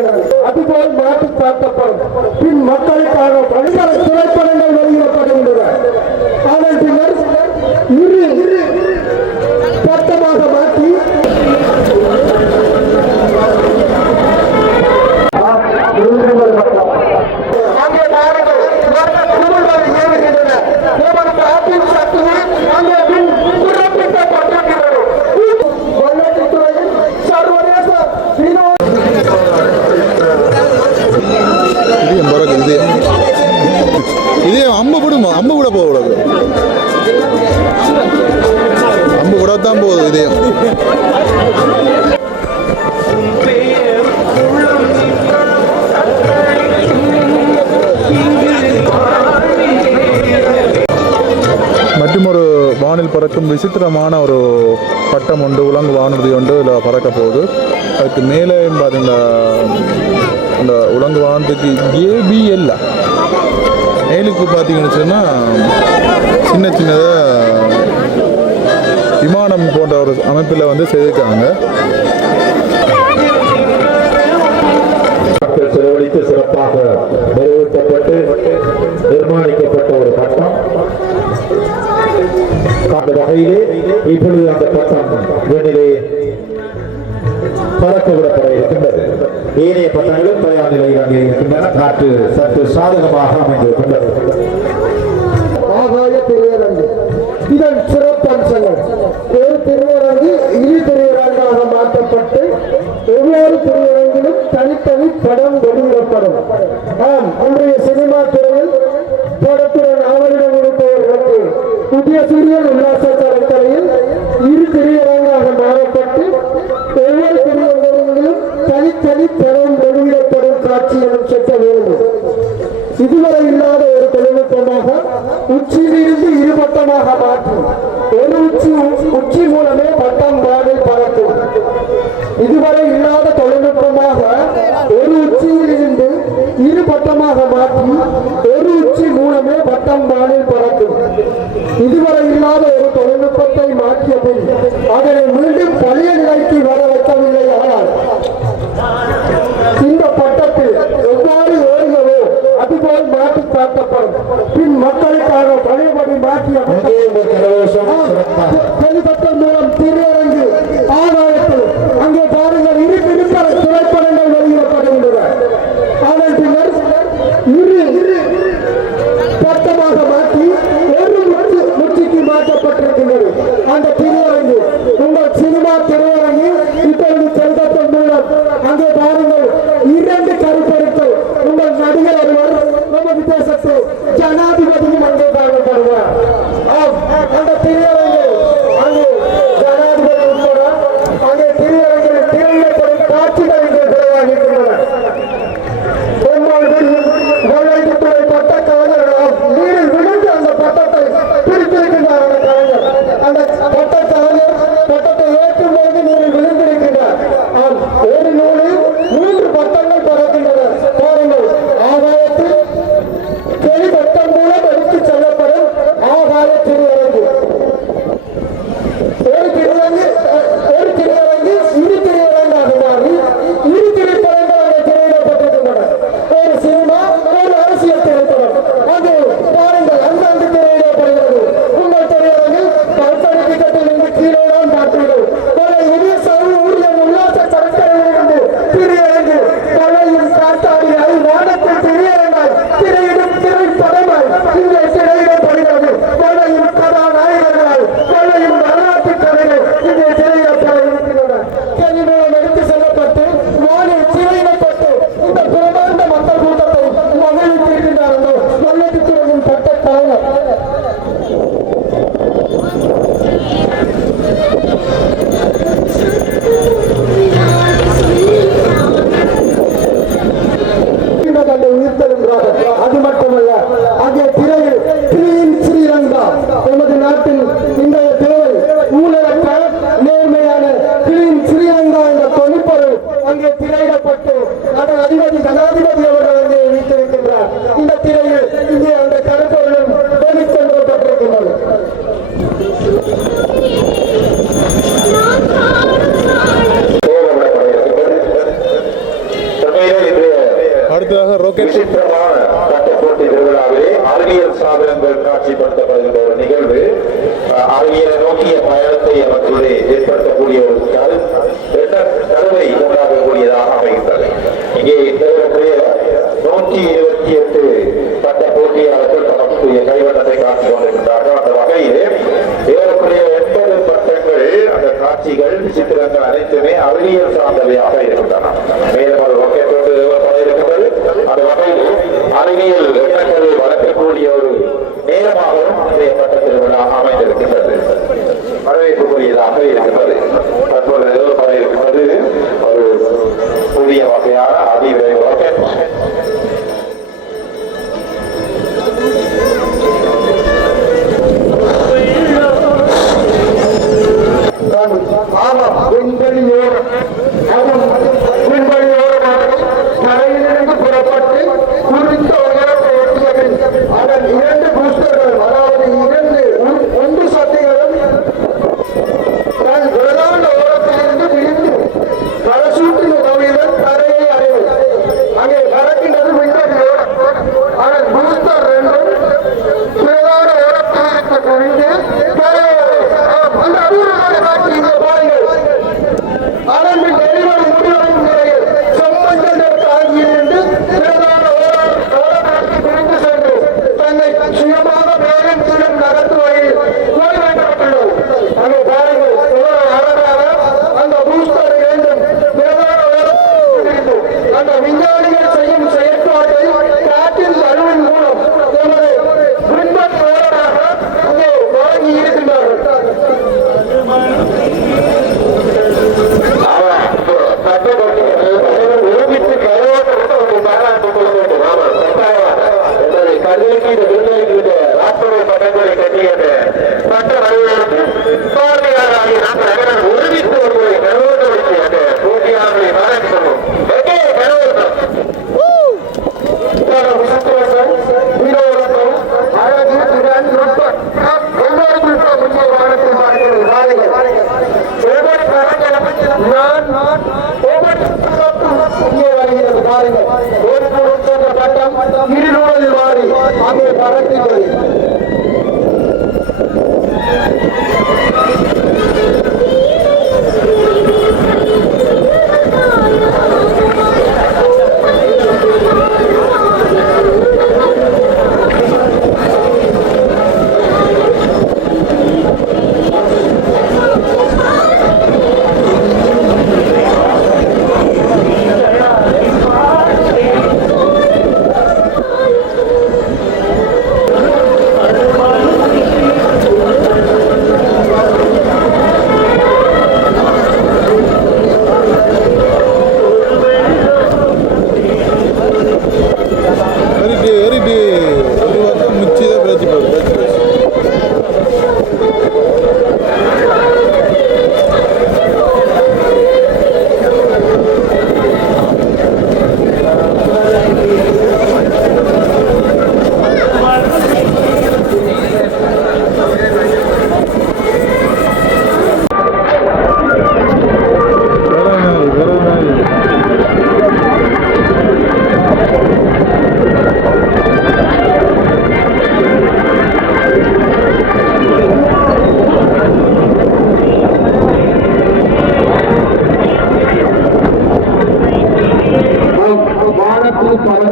வருகிறது அதுபோல் மாற்றி தாக்கப்படும் பின் மக்கள் வானில் பறக்கும் விசித்திரமான ஒரு பட்டம் உண்டு உலங்கு வானூர்தி உண்டு இதில் பறக்க போகுது. அதுக்கு மேலே பார்த்தீங்கன்னா இந்த உலங்கு வானத்துக்கு ஏபிஎல் மேலுக்கு பார்த்தீங்கன்னு சொன்னால் சின்ன சின்னதாக விமானம் போன்ற ஒரு அமைப்பில் வந்து செய்திருக்காங்க. இப்பொழுது அந்த பட்டம் வெண்ணிலே பறக்க விடப்பட இருக்கின்றது. ஏனைய பட்டங்களும் தயார் நிலையில் அங்கே இருக்கின்றன. காற்று சற்று சாதகமாக அமைந்திருக்கின்றது. ஆகாய திரையரங்கு இதன் சிறப்பம்சங்கள். ஒரு திரையரங்கு இரு திரையரங்காக மாற்றப்பட்டு ஒவ்வொரு திரையரங்கிலும் தனித்தனி படம் வெளியிடப்படும். ஆம் இன்றைய சினிமா துறையில் படத்துடன் ஆவலிடம் இருப்பவர்களுக்கு புதிய சிறிய உல்லாசம் இதுவரை இல்லாத ஒரு தொழில்நுட்பமாக உச்சி கண்ட தீவிர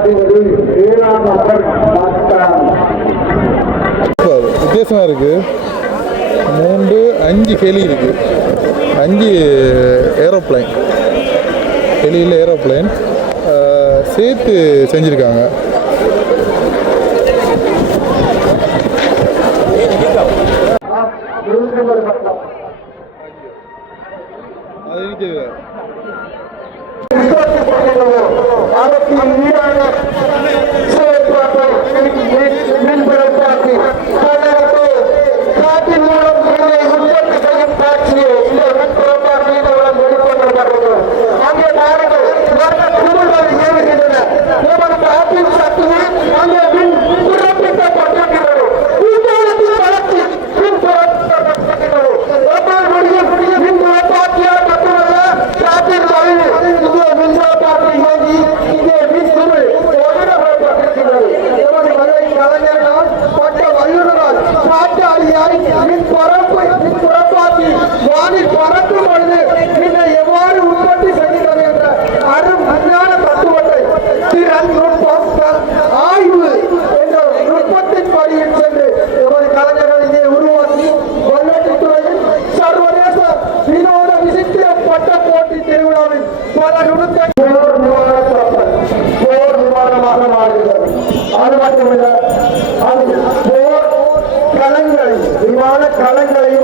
அறிவது வித்தியாசமாக இருக்குது மூன்று அஞ்சு ஹெலி இருக்குது அஞ்சு ஏரோப்ளைன். ஹெலியில் ஏரோப்ளைன். சேர்த்து செஞ்சுருக்காங்க. அது எனக்கு பாவத்தின் மீதான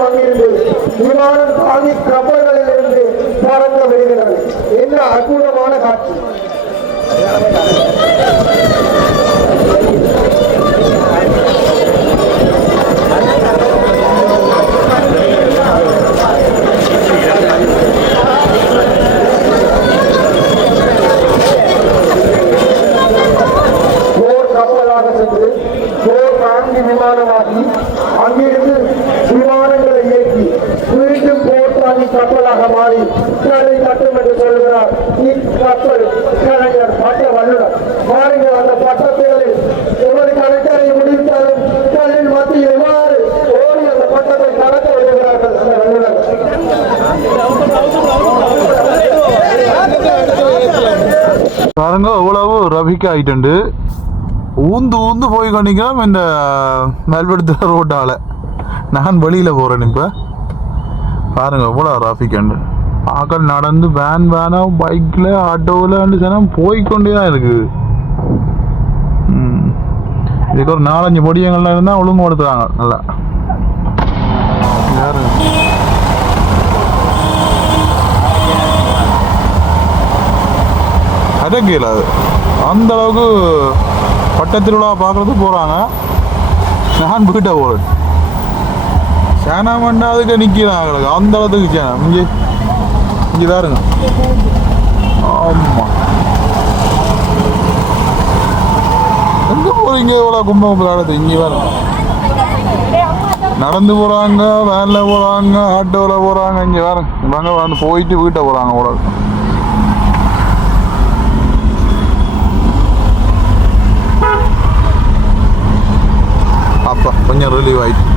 களங்களையும் அங்கிருந்து விமானம் தாங்கி கப்பல்களில் இருந்து விடுகிறது. என்ன அற்புதமான காட்சி. போர் கப்பலாக சென்று போர் நான்கு விமானமாகி அங்கிருந்து மீண்டும் கப்பலாக மாறி கடை கட்டும் என்று சொல்கிறார் இக்கப்பல் கலைஞர் பட்ட வல்லுநர். பாருங்கள் அந்த பட்டத்துகளில் எவ்வளவு கலைஞரை முடித்தாலும் கல்லின் மத்தியில் எவ்வாறு ஓடி அந்த பட்டத்தை கலக்க விடுகிறார்கள் அந்த வல்லுநர். பாருங்க இவ்வளவு ரபிக் ஆயிட்டு ஊந்து ஊந்து போய் கொண்டிக்கிறோம் இந்த மேல்படுத்துகிற ரோட்டால. நான் வெளியில போறேன் இப்ப. பாருங்க எவ்வளோ டிராஃபிக் அண்டு ஆக்கள் நடந்து வேன் வேனாக பைக்கில் ஆட்டோவில் அண்டு சேனம் போய்க்கொண்டே தான் இருக்குது. ம். இதுக்கு ஒரு நாலஞ்சு பொடியங்கள்லாம் இருந்தால் ஒழுங்குபடுத்துறாங்க நல்லா. யாரு அதற்கீழ அது. அந்த அளவுக்கு பட்டத்திருவிழா பார்க்கறது போகிறாங்க நான் வீட்டை போகிறேன் சேனா மண்டா அதுக்கு நிற்கிறான் அவங்களுக்கு அந்த அளவுக்கு சேனா. இங்கே இங்கே தாருங்க ஆமாம் எங்கே போகிறீங்க இவ்வளோ கும்பம் விளையாடுறது இங்கே வேறு நடந்து போகிறாங்க வேனில் போகிறாங்க ஆட்டோவில் போகிறாங்க இங்கே வேறு இவங்க வந்து போயிட்டு வீட்டை போகிறாங்க அவ்வளோ அப்போ கொஞ்சம் ரிலீவ் ஆகிட்டு